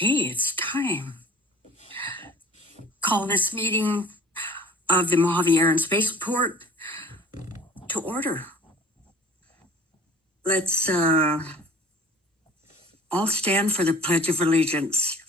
Okay, it's time. Call this meeting of the Mojave Air and Spaceport to order. Let's all stand for the Pledge of Allegiance.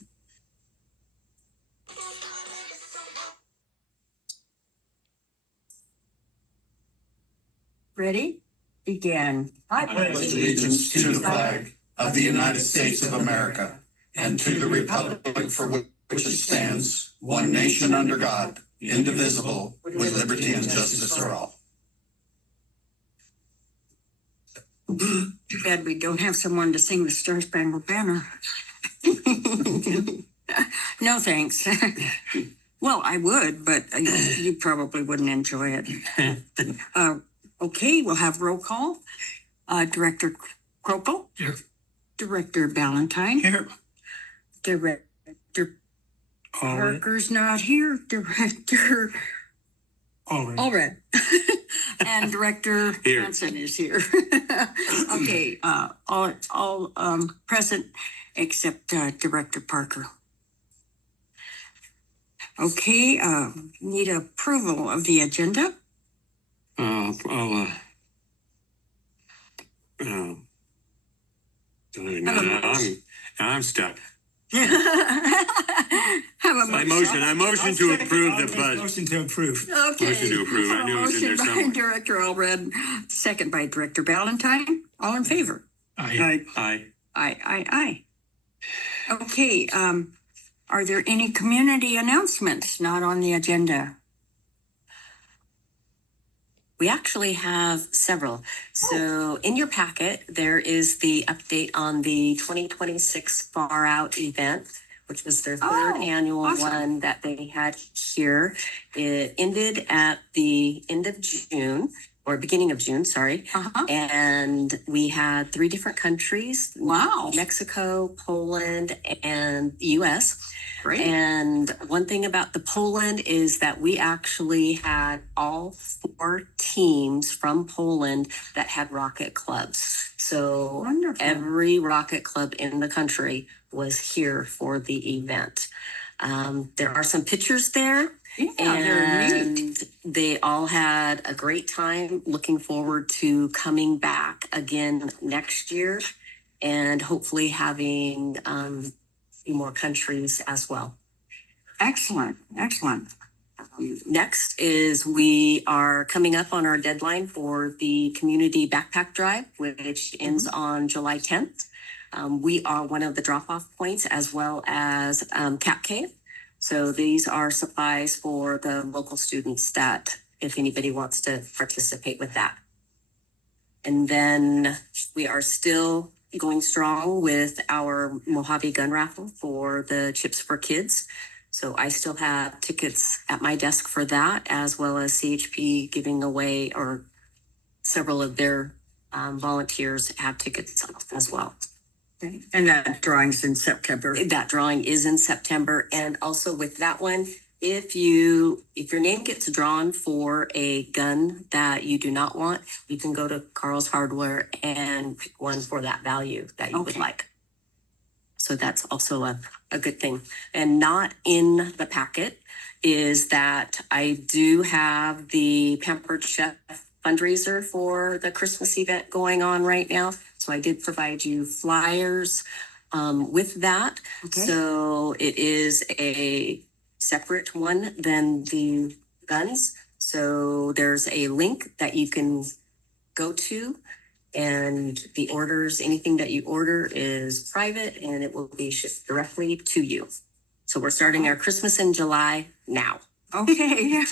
Ready? Begin. I pledge allegiance to the flag of the United States of America and to the republic for which it stands, one nation under God, indivisible, with liberty and justice for all. Too bad we don't have someone to sing the Star Spangled Banner. No, thanks. Well, I would, but you probably wouldn't enjoy it. Okay, we'll have roll call. Director Kropel. Here. Director Ballantyne. Here. Director Parker's not here. Director Allred. And Director Here. Hansen is here. Okay, all present except Director Parker. Okay, need approval of the agenda. I'm stuck. Have a I motion to approve the budget. Motion to approve. Okay. Motion to approve. I knew it was in there Motion by somewhere. Director Allred, second by Director Ballantyne. All in favor? Aye. Aye. Aye. Okay, are there any community announcements not on the agenda? We actually have several. So in your packet, there is the update on the 2026 Far Out event, which was their third annual awesome. one that they had here. It ended at the end of June, or beginning of June, sorry. Uh-huh. And we had 3 different countries. Wow. Mexico, Poland, and the US. Great. And one thing about the Poland is that we actually had all 4 teams from Poland that had rocket clubs. So Wonderful. every rocket club in the country was here for the event. There are some pictures there. Yeah, very neat. And they all had a great time. Looking forward to coming back again next year and hopefully having few more countries as well. Excellent. Next is we are coming up on our deadline for the community backpack drive, which ends on July 10th. We are one of the drop-off points as well as Cap Cave. So these are supplies for the local students that if anybody wants to participate with that. And then we are still going strong with our Mojave gun raffle for the Chips for Kids. So I still have tickets at my desk for that, as well as CHP giving away, or several of their volunteers have tickets as well. Okay. And that drawing's in September. That drawing is in September. And also with that one, if your name gets drawn for a gun that you do not want, you can go to Carl's Hardware and pick one for that value that you would like. So that's also a good thing. And not in the packet is that I do have the Pampered Chef fundraiser for the Christmas event going on right now. So I did provide you flyers with that. Okay. So it is a separate one than the guns. So there's a link that you can go to, and the orders, anything that you order is private and it will be shipped directly to you. So we're starting our Christmas in July now. Okay.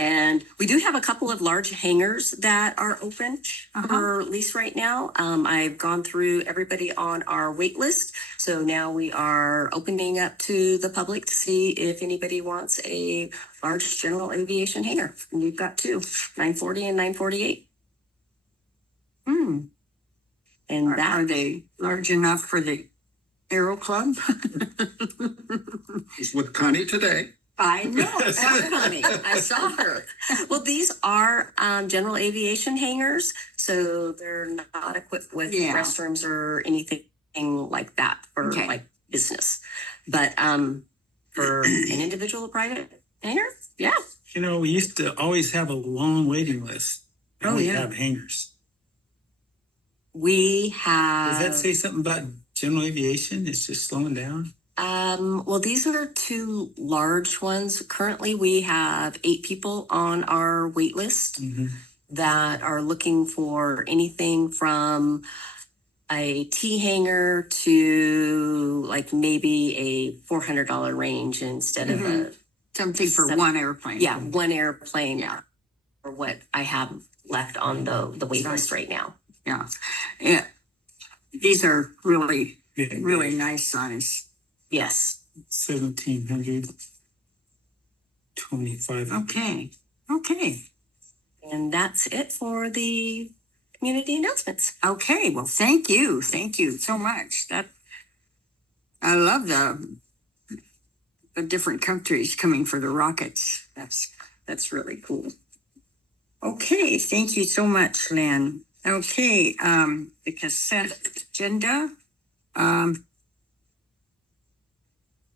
And we do have a couple of large hangars that are open for lease right now. I've gone through everybody on our wait list. So now we are opening up to the public to see if anybody wants a large general aviation hangar. And we've got 2, 940 and 948. And Are they large enough for the Aero Club? He's with Connie today. I know. Funny. I saw her. Well, these are general aviation hangars, so they're not equipped with Yeah. restrooms or anything like that for Okay. like business. But for an individual private hangar, yeah. You know, we used to always have a long waiting list. Oh, We yeah. have hangars. We have. Does that say something about general aviation? It's just slowing down? Well, these are two large ones. Currently, we have 8 people on our wait list that are looking for anything from a T hanger to like maybe a $400 range instead of a, Something for one airplane. yeah, one airplane. Yeah. Or what I have left on the wait list right now. Yeah. Yeah. These are really, Yeah. really nice size. Yes. 1,725. Okay. Okay. And that's it for the community announcements. Okay. Well, thank you. Thank you so much. I love the different countries coming for the rockets. That's really cool. Okay. Thank you so much, Lynn. Okay. The consent agenda.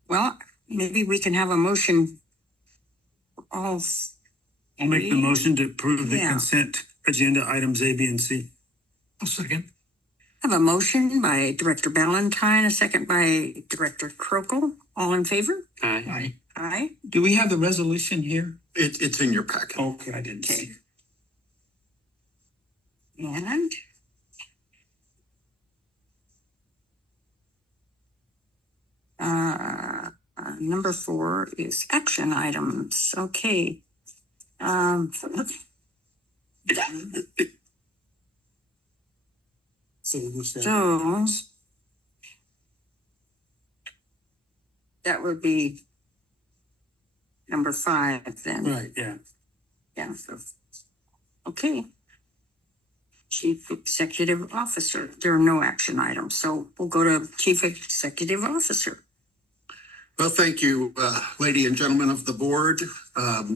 Well, maybe we can have a motion. All I'll make the motion to approve the Yeah. consent agenda items A, B, and C. A second. I have a motion by Director Ballantyne, a second by Director Krokel. All in favor? Aye. Aye. Do we have the resolution here? It's in your packet. Okay, I didn't see it. And number 4 is action items. Okay. So that would be number 5 then. Right, yeah. Yeah. Okay. Chief Executive Officer. There are no action items, so we'll go to Chief Executive Officer. Well, thank you, ladies and gentlemen of the board. I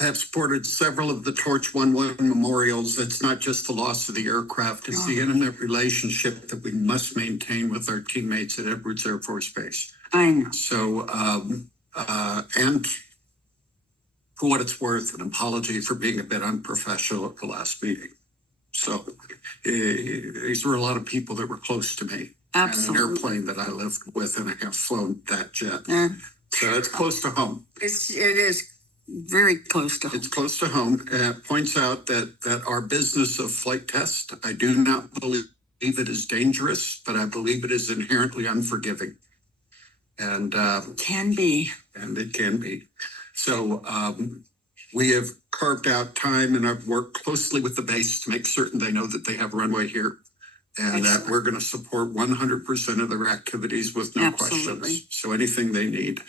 have supported several of the Torch 1-1 memorials. It's not just the loss of the aircraft, it's the intimate relationship that we must maintain with our teammates at Edwards Air Force Base. I know. So, and for what it's worth, an apology for being a bit unprofessional at the last meeting. So these were a lot of people that were close to me. Absolutely. And an airplane that I lived with, and I have flown that jet. Yeah. So it's close to home. It is very close to home. It's close to home. Points out that our business of flight test, I do not believe it is dangerous, but I believe it is inherently unforgiving. And Can be. and it can be. So we have carved out time, and I've worked closely with the base to make certain they know that they have runway here, and that we're going to support 100% of their activities with no Absolutely. questions. So anything they need.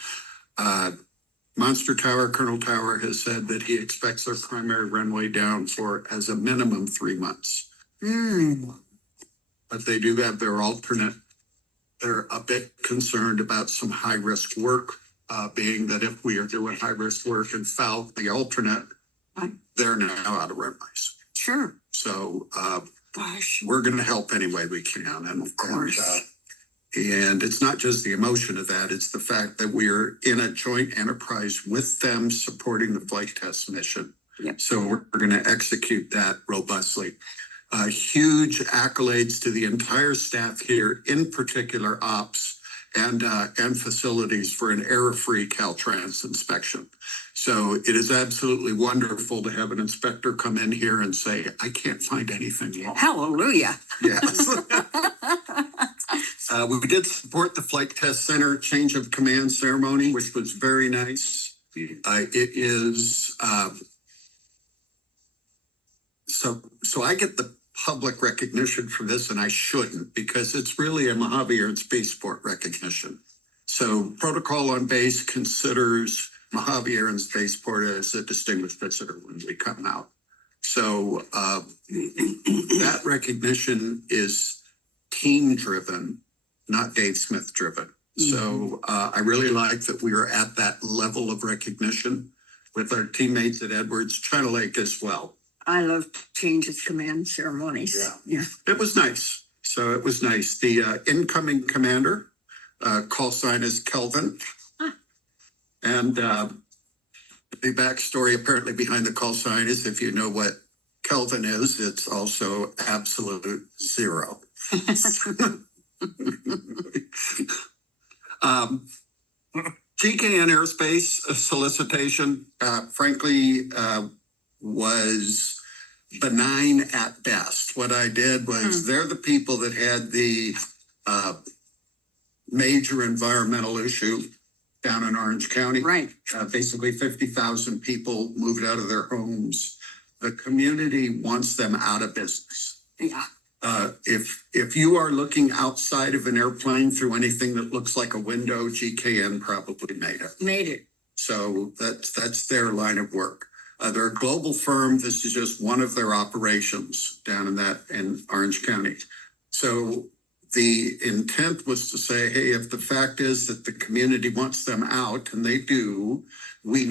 Monster Tower, Colonel Tower has said that he expects their primary runway down for as a minimum 3 months. But they do have their alternate. They're a bit concerned about some high risk work, being that if we are doing high risk work and foul the alternate, they're now out of runways. Sure. So Gosh. we're going to help any way we can. And Of course. And it's not just the emotion of that, it's the fact that we're in a joint enterprise with them supporting the flight test mission. Yep. So we're going to execute that robustly. Huge accolades to the entire staff here, in particular ops and facilities, for an error-free Caltrans inspection. So it is absolutely wonderful to have an inspector come in here and say, I can't find anything wrong. Hallelujah. Yes. We did support the Flight Test Center change of command ceremony, which was very nice. It is so I get the public recognition for this, and I shouldn't, because it's really a Mojave Air and Spaceport recognition. So protocol on base considers Mojave Air and Spaceport as a distinguished visitor when we come out. So that recognition is team driven, not Dave Smith driven. So I really like that we are at that level of recognition with our teammates at Edwards, China Lake as well. I love change of command ceremonies. Yeah. It was nice. So it was nice. The incoming commander, call sign is Kelvin. And the backstory apparently behind the call sign is, if you know what Kelvin is, it's also absolute zero. GKN Aerospace solicitation, frankly, was benign at best. What I did was they're the people that had the major environmental issue down in Orange County. Right. Basically 50,000 people moved out of their homes. The community wants them out of business. Yeah. If you are looking outside of an airplane through anything that looks like a window, GKN probably made it. Made it. So that's their line of work. They're a global firm. This is just one of their operations down in Orange County. So the intent was to say, hey, if the fact is that the community wants them out, and they do, we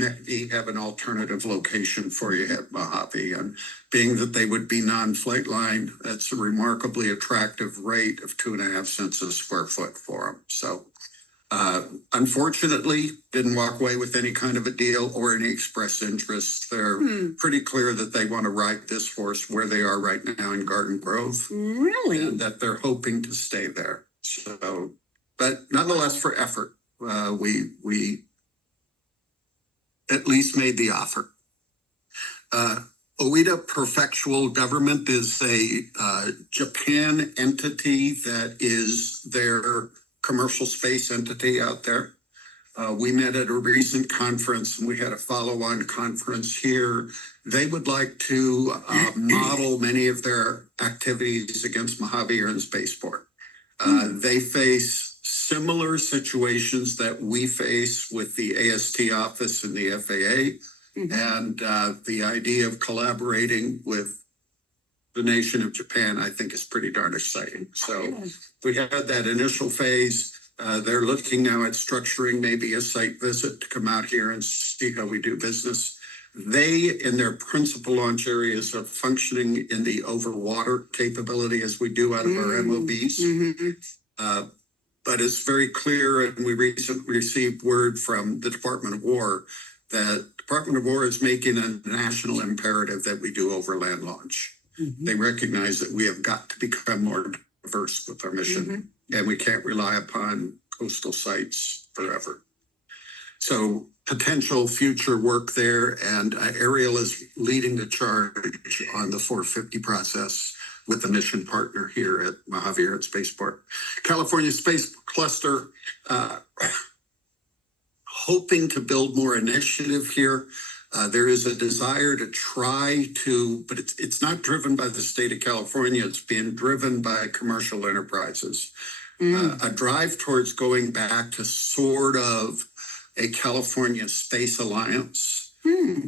have an alternative location for you at Mojave. And being that they would be non-flight line, that's a remarkably attractive rate of 2.5 cents a square foot for them. So unfortunately, didn't walk away with any kind of a deal or any express interest. They're pretty clear that they want to ride this force where they are right now in Garden Grove. Really? And that they're hoping to stay there. So, but nonetheless, for effort, we at least made the offer. OIDA Perfectual Government is a Japan entity that is their commercial space entity out there. We met at a recent conference and we had a follow-on conference here. They would like to model many of their activities against Mojave and Spaceport. They face similar situations that we face with the AST office and the FAA. And the idea of collaborating with the nation of Japan, I think, is pretty darn exciting. So we had that initial phase. They're looking now at structuring maybe a site visit to come out here and see how we do business. They, in their principal launch areas, are functioning in the overwater capability as we do out of our MOBs. But it's very clear, and we recently received word from the Department of War that Department of War is making a national imperative that we do overland launch. They recognize that we have got to become more diverse with our mission, and we can't rely upon coastal sites forever. So potential future work there, and Ariel is leading the charge on the 450 process with the mission partner here at Mojave at Spaceport. California Space Cluster, hoping to build more initiative here. There is a desire to try to, but it's not driven by the state of California. It's being driven by commercial enterprises. A drive towards going back to sort of a California Space Alliance,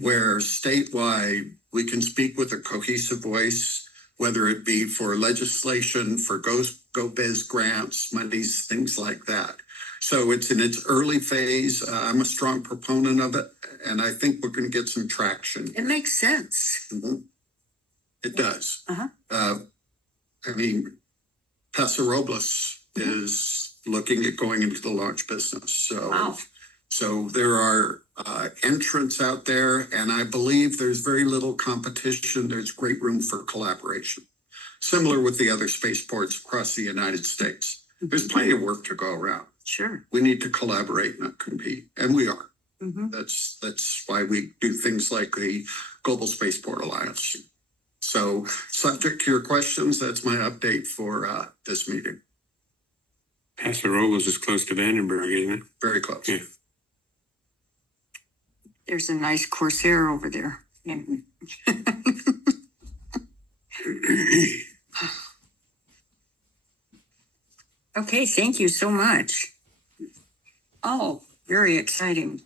where statewide we can speak with a cohesive voice, whether it be for legislation, for Go Biz grants, monies, things like that. So it's in its early phase. I'm a strong proponent of it, and I think we're going to get some traction. It makes sense. It does. I mean, Paso Robles is looking at going into the launch business. So, so there are entrants out there, and I believe there's very little competition. There's great room for collaboration, similar with the other spaceports across the United States. There's plenty of work to go around. Sure. We need to collaborate, not compete, and we are. That's why we do things like the Global Spaceport Alliance. So, subject to your questions, that's my update for this meeting. Paso Robles is close to Vandenberg, isn't it? Very close. Yeah. There's a nice Corsair over there. Okay, thank you so much. Oh, very exciting.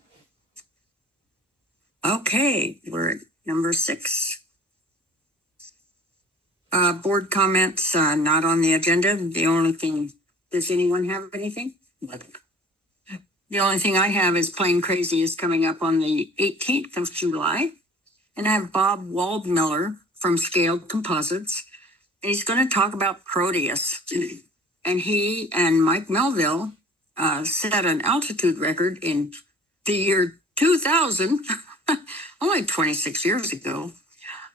Okay, we're at number 6. Board comments, not on the agenda. The only thing, does anyone have anything? The only thing I have is Plain Crazy is coming up on the 18th of July. And I have Bob Waldmiller from Scaled Composites He's going to talk about Proteus. And he and Mike Melville set an altitude record in the year 2000, only 26 years ago.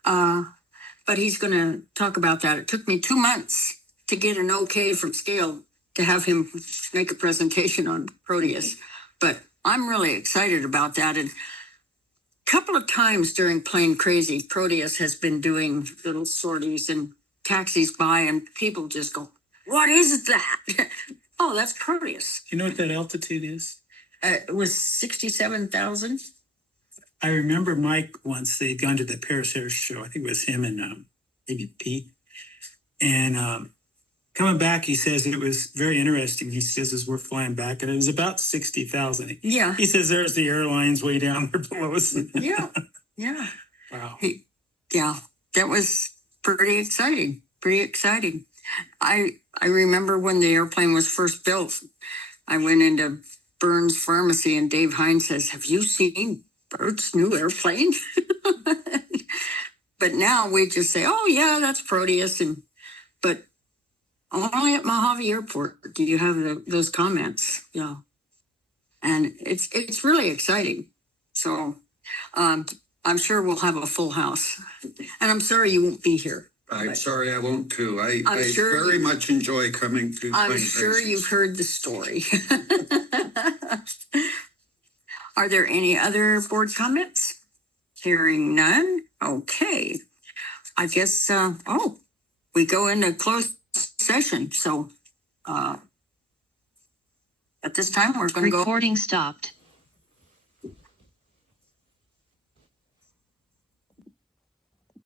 But he's going to talk about that. It took me 2 months to get an okay from Scale to have him make a presentation on Proteus. But I'm really excited about that. And a couple of times during Plane Crazy, Proteus has been doing little sorties and taxis by, and people just go, "What is that?" Oh, that's Proteus. You know what that altitude is? It was 67,000. I remember Mike once, they'd gone to the Paris Air Show. I think it was him and maybe Pete. And coming back, he says it was very interesting. He says as we're flying back, and it was about 60,000. Yeah. He says there's the airlines way down there below us. Yeah. Yeah. Wow. Yeah. That was pretty exciting. Pretty exciting. I remember when the airplane was first built, I went into Burns Pharmacy and Dave Hines says, "Have you seen Bert's new airplane?" But now we just say, "Oh yeah, that's Proteus." But only at Mojave Airport do you have those comments. Yeah. And it's really exciting. So I'm sure we'll have a full house. And I'm sorry you won't be here. I'm sorry I won't too. I sure very much enjoy coming to. I'm Plane sure Crazy. you've heard the story. Are there any other board comments? Hearing none. Okay. I guess, we go into closed session. So at this time, we're going to go. Recording stopped.